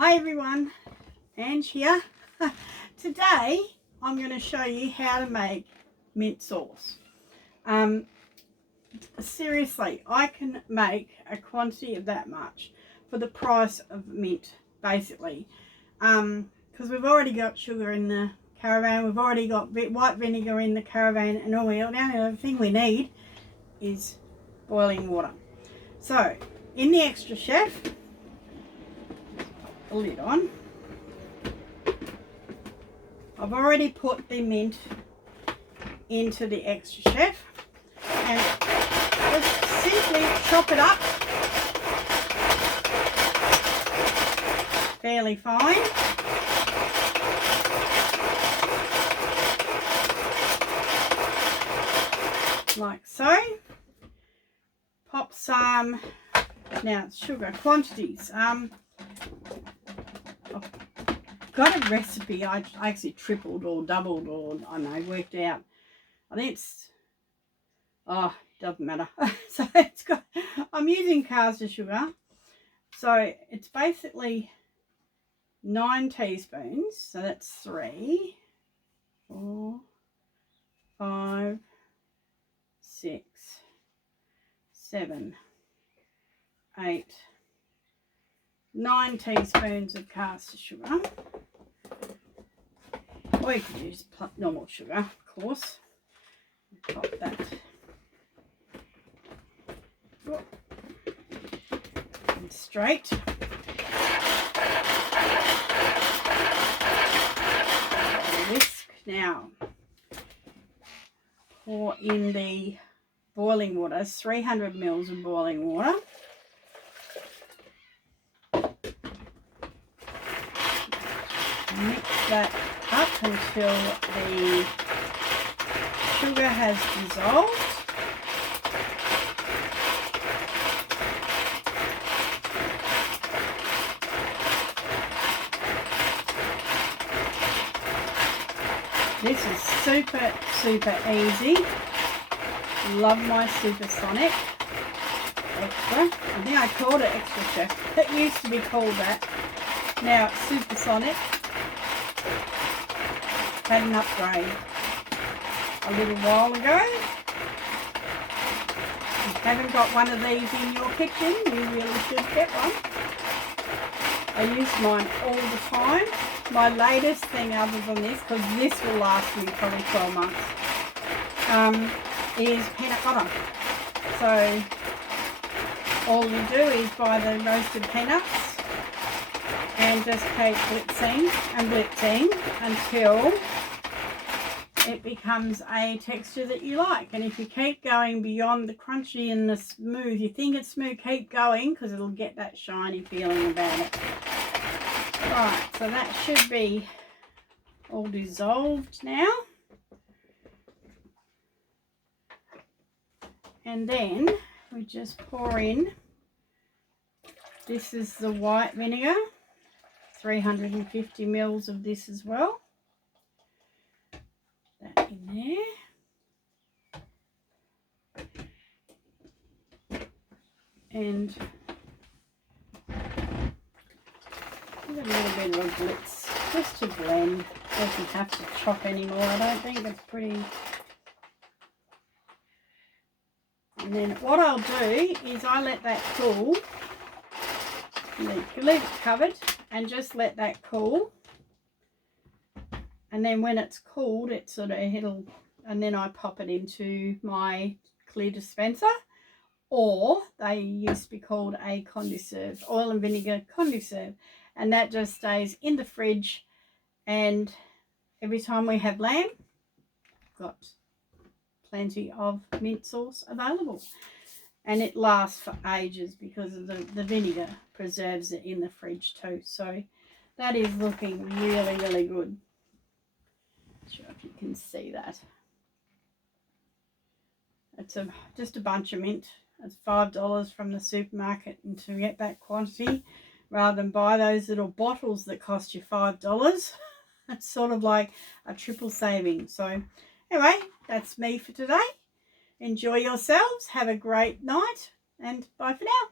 Hi everyone, Ange here. Today I'm going to show you how to make mint sauce. Seriously, I can make a quantity of that much for the price of mint, basically. Because we've already got sugar in the caravan, we've already got white vinegar in the caravan and oil. The only other thing we need is boiling water. So, in the Extra Chef, the lid on. I've already put the mint into the Extra Chef and just simply chop it up fairly fine. Like so. Pop some, now it's sugar quantities. I've got a recipe. I actually tripled or doubled or I don't know, worked out. I think it's, doesn't matter. So it's got, I'm using caster sugar. So it's basically 9 teaspoons. So that's 3, 4, 5, 6, 7, 8, 9 teaspoons of caster sugar. Or you can use normal sugar, of course. Pop that. And straight. Whisk. Now, pour in the boiling water, 300 mils of boiling water. Mix that up until the sugar has dissolved. This is super easy. Love my Supersonic Extra. I think I called it Extra Chef. It used to be called that. Now it's Supersonic. Had an upgrade a little while ago. If you haven't got one of these in your kitchen, you really should get one. I use mine all the time. My latest thing other than this, because this will last me probably 12 months, is peanut butter. So all you do is buy the roasted peanuts and just keep blitzing and blitzing until it becomes a texture that you like. And if you keep going beyond the crunchy and the smooth, you think it's smooth, keep going because it'll get that shiny feeling about it. Right, so that should be all dissolved now. And then we just pour in, this is the white vinegar, 350 mils of this as well. That in there. And a little bit of a blitz just to blend. Doesn't have to chop anymore, I don't think. It's pretty. And then what I'll do is I let that cool. Leave it covered and just let that cool. And then when it's cooled, and then I pop it into my clear dispenser, or they used to be called a Condiserve, oil and vinegar Condiserve, and that just stays in the fridge. And every time we have lamb, got plenty of mint sauce available, and it lasts for ages because of the vinegar preserves it in the fridge too. So that is looking really good. Not sure if you can see that. It's just a bunch of mint. It's $5 from the supermarket, and to get that quantity rather than buy those little bottles that cost you $5, it's sort of like a triple saving. So anyway, that's me for today. Enjoy yourselves, have a great night, and bye for now.